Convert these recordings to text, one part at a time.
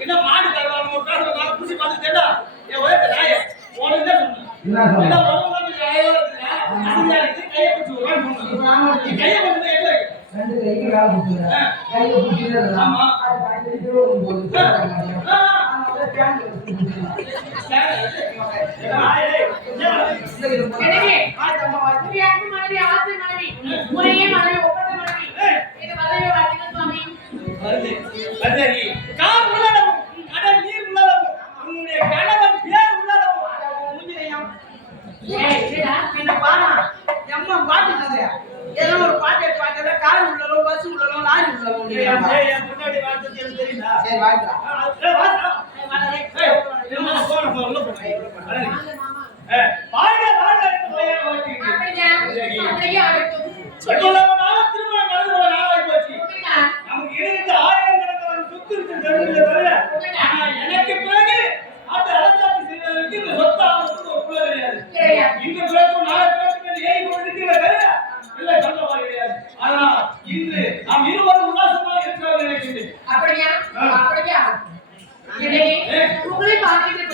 என்ன மாடு கருவாங்க ஒரு காசு நான் புடிச்சு பாத்துட்டேடா ஏ ஒரே நாயே போறே என்ன சொன்ன என்ன போறோம் நாயே அதுல கையை புடிச்சு ஓடுறான் நாம கையை வந்து எங்க ரெண்டு கைக்கு கால் புடிச்சா கையை புடிச்சே ஆமா அது பாத்துட்டு போகும்போது ஆனா ஸ்டாண்ட் என்னங்க ஆத்தம்மா வாத்தியாக்கு மனைவி ஆத்து மனைவி முறையே மனைவி ஒப்பந்த மனைவி இது வலைய வாத்திங்க சுவாமி வருது வருது கார் உள்ளடவும் கடல் நீர் உள்ளடவும் உன்னுடைய கணவன் பேர் உள்ளடவும் மூஞ்சிரையா ஏய் என்னடா என்ன பாரா எம்மா பாட்டுனது ஏதோ ஒரு பாட்டு பாட்டல கார் உள்ளடவும் பஸ் உள்ளடவும் லாரி உள்ளடவும் ஏய் என் முன்னாடி வார்த்தை தெரியுதா சரி வாடா ஏய் வாடா ஏய் என்ன போற உள்ள போற வாங்க வாங்க என்று போய் ஓட்டிங்க அப்படியே ஆகட்டும் சொல்லலாம் நான் திரும்ப நடந்து நாளாய் போச்சு நமக்கு இருந்து ஆயிரக்கணக்கான சொத்து இருக்கு தெரியல ஆனா எனக்கு பிறகு அந்த அரசாட்சி செய்வதற்கு இந்த சொத்து ஆனதுக்கு ஒப்புதல் கிடையாது இந்த பிறகு நாளை பிறகு ஏறி கொண்டிருக்கிற இல்லை சொல்லப்பா கிடையாது ஆனா இன்று நாம் இருவரும் உல்லாசமாக இருக்கிறோம் நினைக்கிறேன் அப்படியா அப்படியா உங்களை பார்த்துட்டு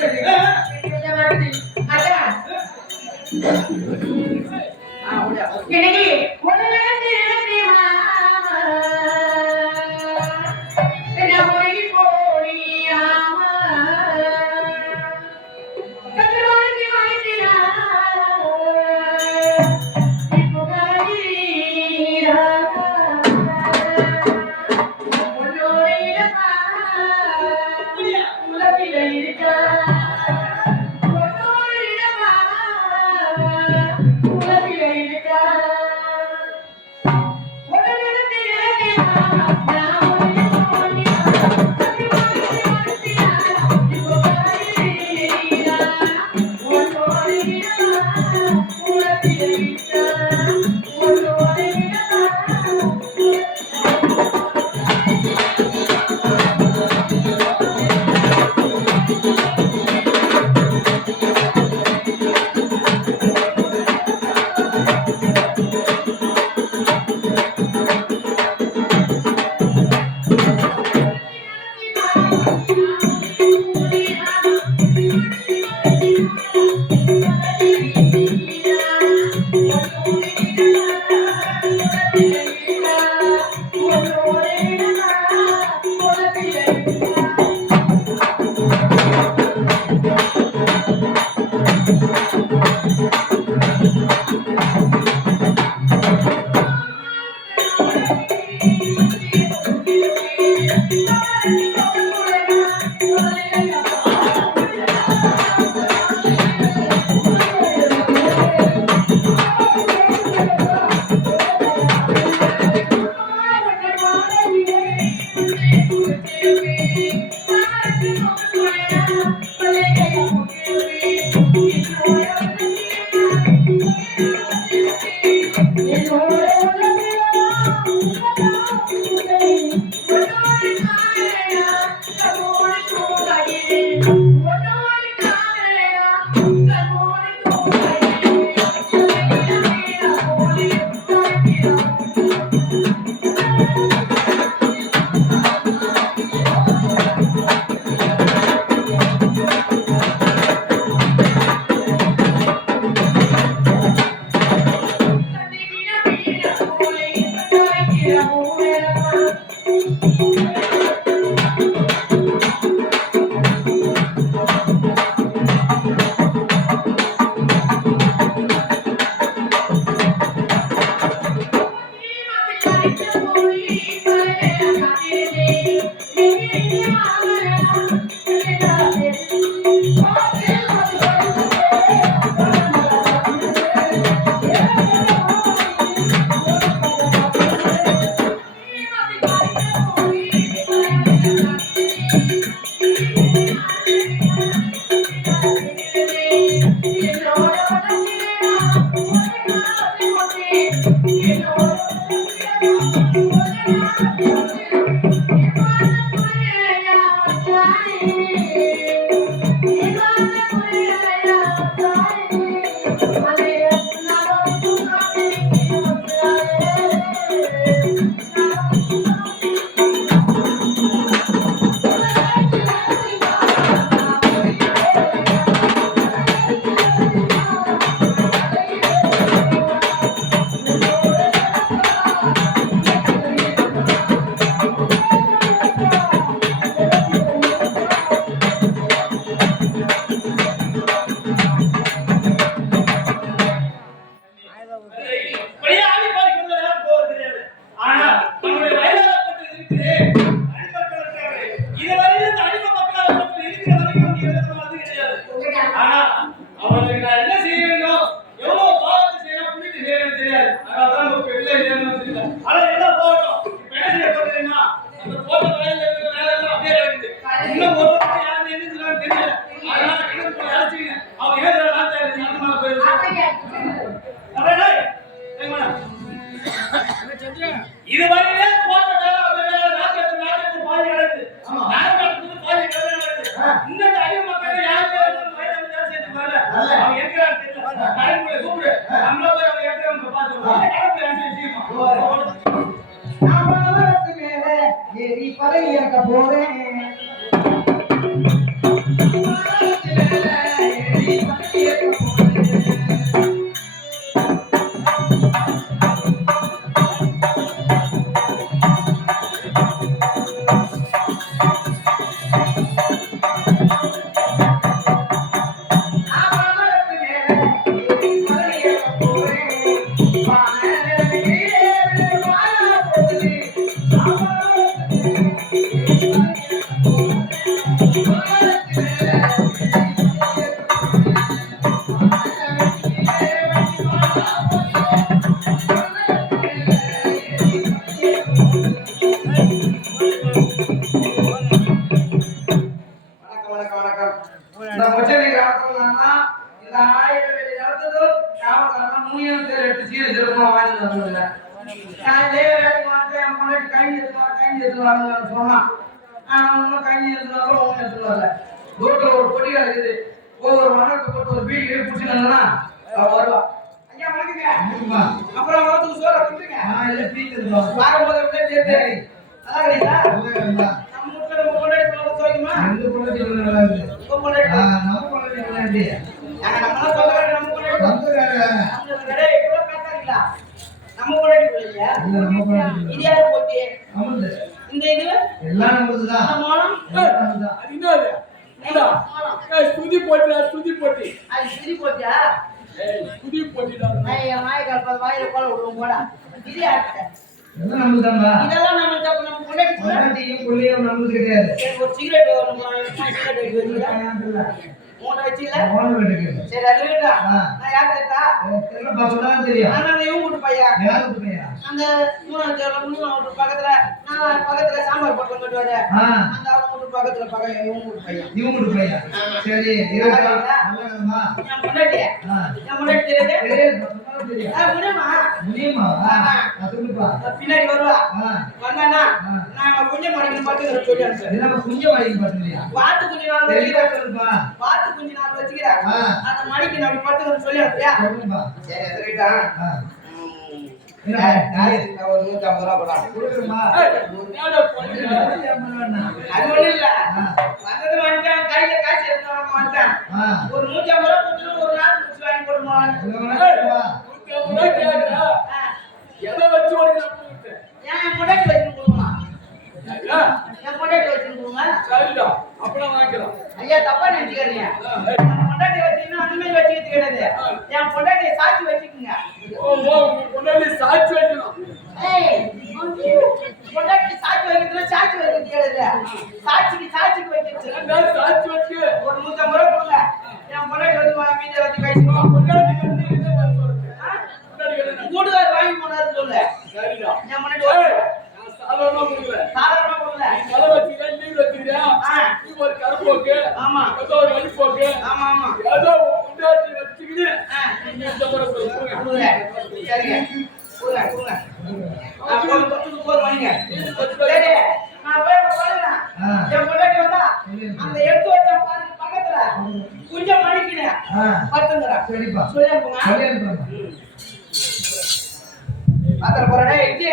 எனக்கு வந்து கிடையாது. ஆனா அவனுக்கு நான் என்ன செய்ய வேண்டும், எவ்வளவு பாவத்தை செய்யணும், புண்ணியத்தை செய்யணும் தெரியாது. அதனாலதான் நம்ம வெளில செய்யணும் தெரியல. ஆனா என்ன போகட்டும், இப்ப என்ன செய்ய போறதுன்னா அந்த போட்ட வயல்ல இருக்கிற வேலை எல்லாம் அப்படியே இருக்குது. இன்னும் ஒரு வாரம் யாரும் என்ன செய்யறான்னு தெரியல. அதனால கிணத்து போய் அழைச்சிங்க. அவன் ஏதாவது தெரியுது அந்த மாதிரி போயிருக்கு. இதுவரையிலே போட்ட வேலை அந்த வேலை நாட்டுக்கு பாதி நடக்குது. நாட்டுக்கு பாதி வேலை நடக்குது. இன்னும் அறிவு மக்கள் யாருக்கு வேலை செய்து பாரு. அவன் என்கிறான் தெரியல. கடைக்குள்ள கூப்பிடு. நம்மள போய் அவன் என்கிறான் பார்த்துருவோம். கடைக்குள்ள மேல ஏறி பதவி ஏற்க போறேன். ஒரு பொடியா இருக்குது. ஒவ்வொரு மனத்தை போட்டு ஒரு வீடு பிடிச்சிருந்தா வருவா. ஐயா வணக்கங்க. அப்புறம் வரதுக்கு சோற கொடுத்துங்க. வரும்போது நல்லா கிடையா? நம்ம வீட்டுல நம்ம கொண்டாடி துவைக்குமா? நம்ம கொண்டாடி நம்ம சொல்ல நம்ம கொண்டாடி இவ்வளவு பேசாதீங்களா? நம்ம கொண்டாடி இல்லையா? இது யாரு போட்டி? இந்த இது எல்லாம் நம்மதுதான். மானம் அது இன்னொரு ஸ்துதி போட்டியா? ஸ்துதி போட்டி. அது ஸ்துதி போட்டியா? ஸ்துதி போட்டிடா. மாயக்கார வாயில கோல விடுவோம் போடா. இது யார்கிட்ட? இதெல்லாம் நம்மதுதான்டா. இதெல்லாம் நம்ம தப்பு. நம்ம கொண்டாடி கொள்ளையும் நம்மது கிடையாது. ஒரு சிகரெட் சிகரெட் வெடிக்கிறா. மூணு வச்சில மூணு வெடிக்குது. சரி அது வேடா. நான் யார் கேட்டா? தெரியல பாப்பா தெரியும். நான் இவங்க வீட்டு பையன். யார் வீட்டு பையன்? அந்த மூணாவது தெருல மூணாவது பக்கத்துல நான் பக்கத்துல சாம்பார் போட்டு கொண்டு வரேன். அந்த அவங்க வீட்டு பக்கத்துல பையன் இவங்க வீட்டு பையன். இவங்க வீட்டு பையன். சரி இருக்கா? நல்லதம்மா. நான் முன்னாடி. நான் முன்னாடி தெரியுது. முடியுமா? அதுக்குப்பா. பின்னாடி வருவா. வந்தானா நான் கொஞ்சம் மடிக்கு பார்த்து சொல்லி அனுப்புறேன். நம்ம கொஞ்சம் மடிக்கு பார்த்துறியா? வாத்து கொஞ்ச நாள் வச்சிரேன்ப்பா. வாத்து கொஞ்ச நாள் வச்சிரேன். அந்த மடிக்கு நான் பார்த்து சொல்லி அனுப்புறியா? சொல்லுப்பா. சரி அதுக்கிட்டா. நான் ஒரு 150 ரூபாய் போடா. கொடுக்குறமா? அது ஒண்ணு இல்ல. வந்தது வந்துட்டான் கையில காசு எடுத்துட்டு வந்துட்டான். ஒரு 150 ரூபாய் கொடுத்து ஒரு நாள் குச்சி வாங்கி போடுமா? எதை வச்சு என் முன்னாடி வச்சு கொடுமா? என் முன்னாடி வச்சு கொடுங்க. சரிடா அப்படியே வாங்கிக்கலாம். ஐயா தப்பா நினைச்சுக்கிறீங்க. பொண்டாட்டி வச்சீங்கன்னா அந்த மாதிரி வச்சுக்கிறது கிடையாது. என் பொண்டாட்டியை சாட்சி வச்சுக்குங்க. பொண்டாட்டி சாட்சி வைக்கணும். பொண்டாட்டி சாட்சி வைக்கிறதுல சாட்சி வைக்கிறது கிடையாது. சாட்சிக்கு வைக்கிறது. சாட்சி வச்சு ஒரு 150 ரூபாய் கொடுங்க. என் பொண்டாட்டி வந்து மீதி வச்சு பேசுவோம். பொண்டாட்டி கூடுதல் வாங்கி போனாரு சொல்லு. சரிடா என் பொண்டாட்டி சாதாரணமா கொடுக்குறேன். சாதாரணமா கொடுக்குறேன். நீ கலை வச்சுக்கிற நீர் வச்சுக்கிறியா? நீ ஒரு கருப்போக்கு. ஆமா ஏதோ ஒரு வலிப்போக்கு. ஆமா ஆமா ஏதோ பொண்டாட்டி வச்சுக்கிட்டு நீங்க இந்த முறை கொடுங்க. சரிங்க கொடுங்க. அப்போ போது வாங்க. சரி நான் போய் போறேன். என் பொண்டாட்டி வந்தா அந்த எடுத்து வச்ச பாருங்க பக்கத்துல கொஞ்சம் மடிக்கினேன். பத்துங்கடா. சரிப்பா. சொல்லி போங்க. அதர் போறடே இடி.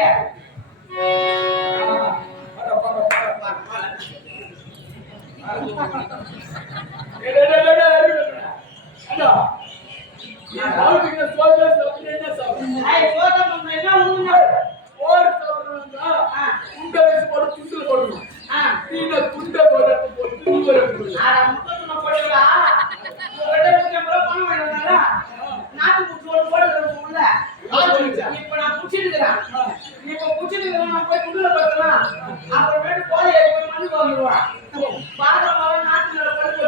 இப்ப நான் புடிச்சிருக்கிறேன். இப்ப புடிச்சிருக்கிறேன். நான் போய் குடுல பார்த்தலாம். அப்புறமேட்டு போய் மண்ணு வந்துருவான். பாத்திரம் நாட்டுல படுத்து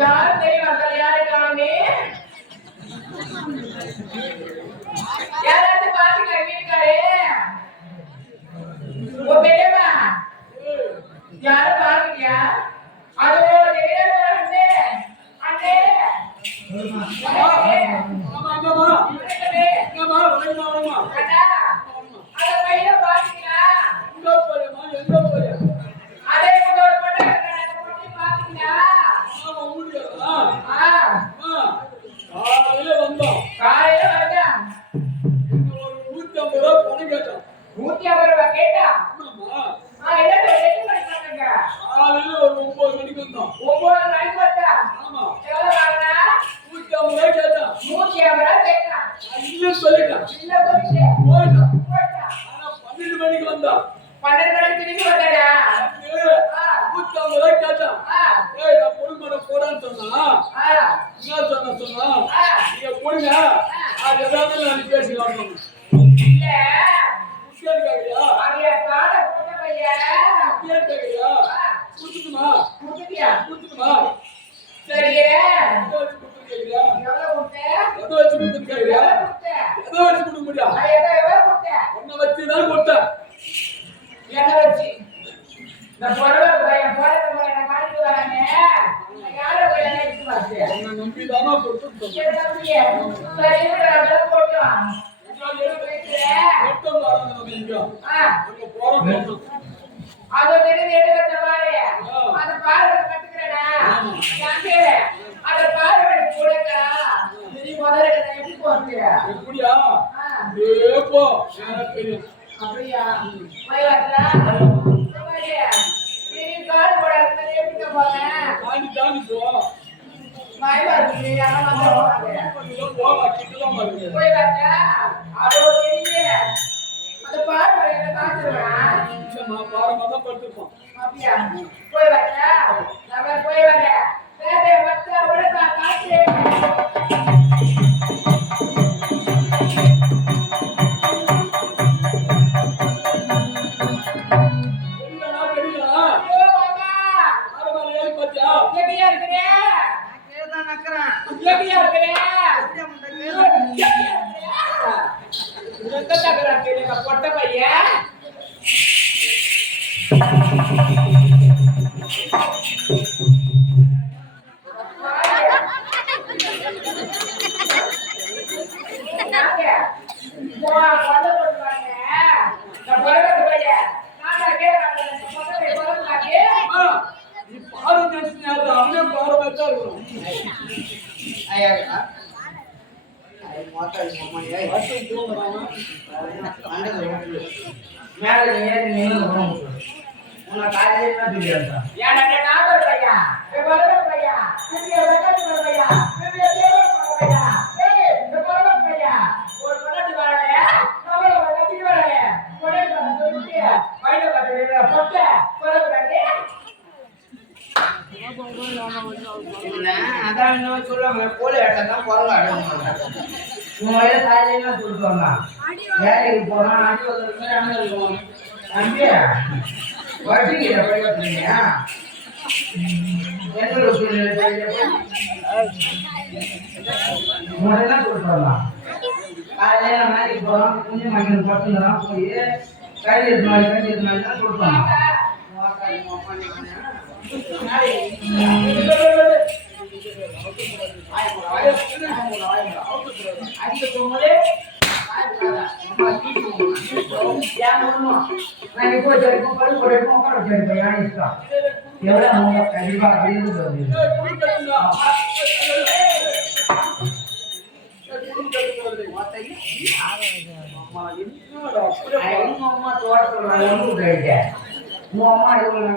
யார் தெரியும் யாரு காணே யாராவது பாத்துக்க வீட்டுக்காரே ஓ பெரியம்மா யாரு பாத்துக்கியா அதோ அண்ணே அண்ணே சரியா கேக்குறியா? எவ்வளவு கொடுத்தேன்? எதை வச்சு கொடுத்து கேக்குறியா? எதை வச்சு கொடுக்க முடியும்? எவ்வளவு கொடுத்தேன்? உன்னை வச்சு தான் கொடுத்தேன். என்ன வச்சு? நான் புடவை பையன் காட்டிட்டு வரானே யாரை போய் நினைச்சு பார்த்தேன்? உன்னை நம்பி தானா கொடுத்துருக்கோம். சரி போட்டுவான் அதோ தெரிஞ்சு எடுக்கிற பாரு அந்த பாரு கட்டுக்கிறேனா அந்த பாரு கொடுக்கா நீ முதல்ல எப்படி போச்சு எப்படியா? அப்படியா போய் வரல நீ கால் போடாத எப்படி போறேன் தாண்டி போ. பயமா இருக்கு போய் போய் வரல அதோ தெரிஞ்சு அந்த பாரு என்ன காத்துருவேன் பாரமா தான் படுத்துருப்பான். அப்படியா போய் வரல நம்ம போய் வரல வேற வச்சா விடா காத்து எப்படியா இருக்கிறே கேதான் நக்கறேன் எப்படியா இருக்கிறே பொட்ட பையன் அவனே பாரு வச்சா இருக்கும். ஐயா மாத்தாடி மாமாயா வருஷம் தூங்குறான். மேல ஏறி நின்னு உன்னை காலையில என்ன தெரியாதா ஏன்டா நாதர் பையா பரவ பையா பெரிய வெங்கட் பையா பெரிய தேவ பையா இந்த பரவ பையா ஒரு பண்ணி வரல கவல கட்டி வரல கொடை சொல்லிட்டு வைட பட்டே பொட்ட பரவறே என்ன அதான் என்ன சொல்லுவாங்க கோழி அட்டை தான் குரங்கு அட்டை உன் வயல காலையில சொல்லுவாங்க வேலைக்கு போறான் அடி வந்து தம்பி வட்டிங்க படிக்கிறீங்க என்ன என்ன சொல்றாங்க காலையில வேலைக்கு போறோம் கொஞ்சம் மகன் பட்டுலாம் போய் கையில் எடுத்து நாள் தான் சொல்றாங்க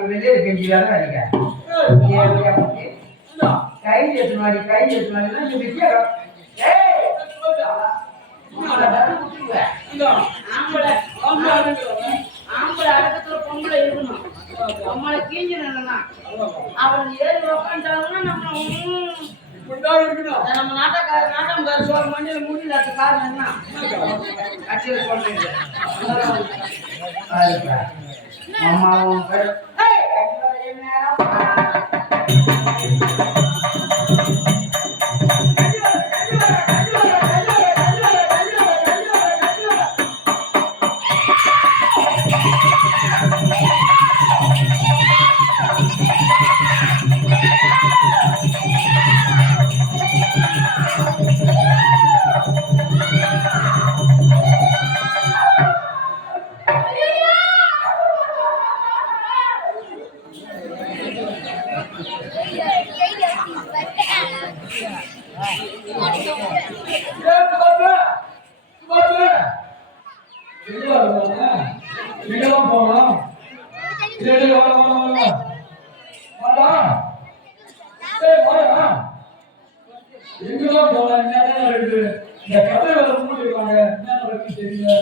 வெளியே கை ஆம்பளை அடக்கத்துல பொம்பளை இருக்கணும் பொம்பளை கீஞ்சினா அவன் ஏறி உட்காந்துட்டாங்கன்னா நம்ம நாட்டம்கார சோறு மண்ணில் முடியல அது காரணம் என்ன கட்சியில் சொல்றீங்க அம்மாவும் எங்கெல்லாம் போலாம் என்ன இருக்கு இந்த கதை மூடிடுவாங்க என்ன நடக்குன்னு தெரியல.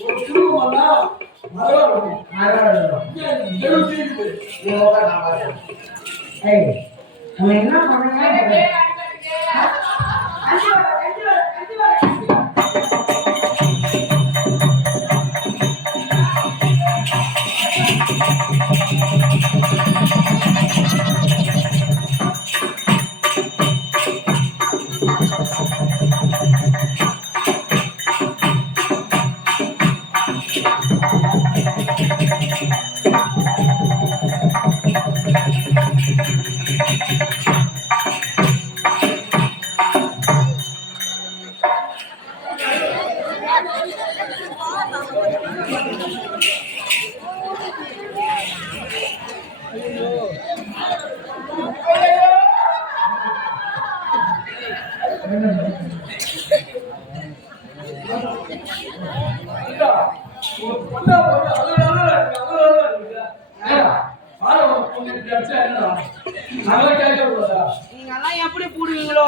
ஒரு திருமணம்னா மரவா என்ன பண்ணுங்க நீங்கெல்லாம் எப்படி போடுவீங்களோ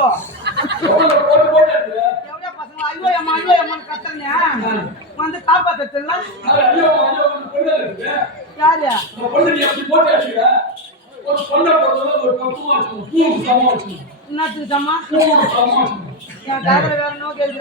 எவ்வளோ பசங்க ஐயோ அம்மா கத்துறீங்க வந்து காப்பாத்தலாம் யாரு என்னத்துக்கு சம்மா என் காதல வேற நோ கேள்வி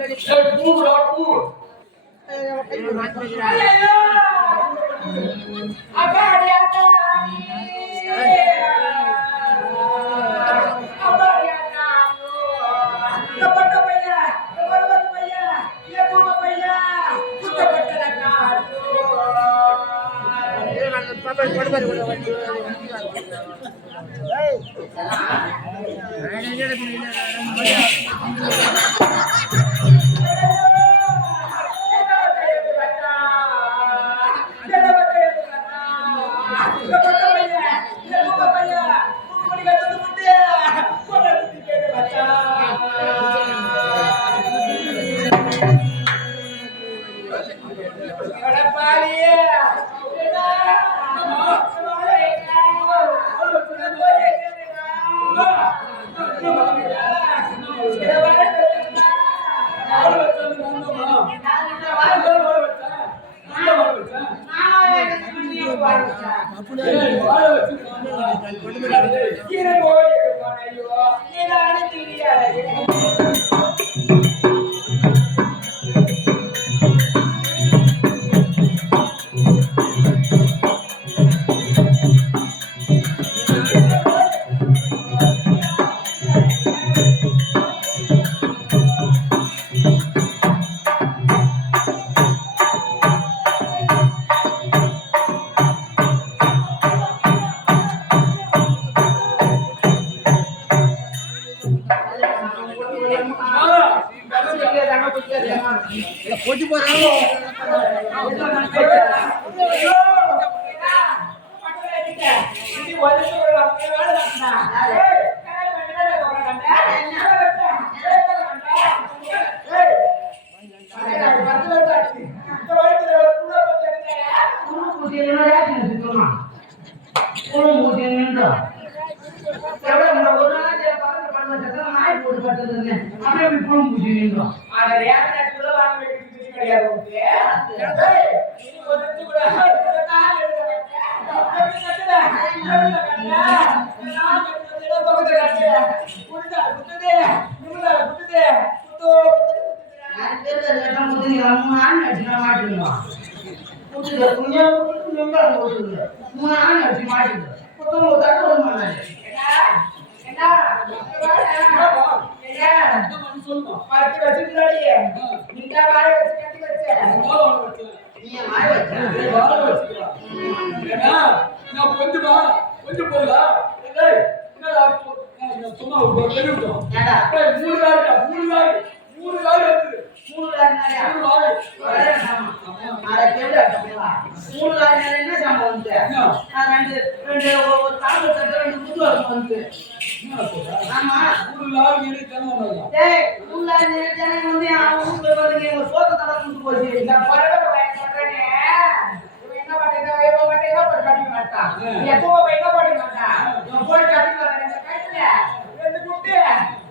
போட்டு போறாங்க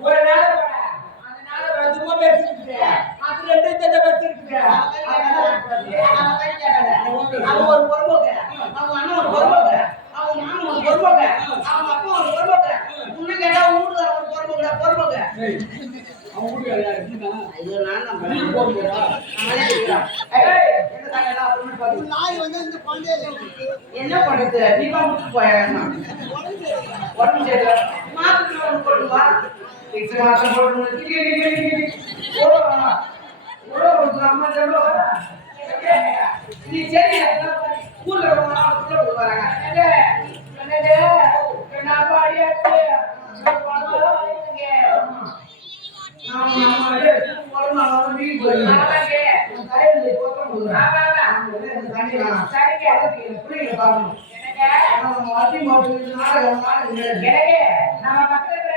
ஒரு நாள் அந்த நாள் ரொம்ப பேசிட்டு அது ரெண்டு பெருசு இருக்குது அவன் ஒரு பொறுப்போக்கு, அவங்க அண்ணன் ஒரு பொறுப்போக்கு, அவங்க மாமன் ஒரு பொறுப்போக்கு, அவங்க அப்பா ஒரு பொறுப்போக்கு, இன்னும் கேட்டா ஊருக்கார ஒரு பொறுப்போக்கு. அவன் வீட்டுக்காரர் யாரு? நீ தானா? ஐயோ நான் தான் நீ போடுறியா? நம்மளே இருக்கிறோம். என்ன தாங்கடா அப்படின்னு பாரு. என்ன பண்றது? நீ தான் விட்டு போயாமா உடம்பு சரியில்லை மாத்திரை ஒன்று போட்டுவா மாத்திரை போட்டு அம்மா சொல்ல வர நீ சரி ஊர்ல வராங்க நம்ம பக்கத்துல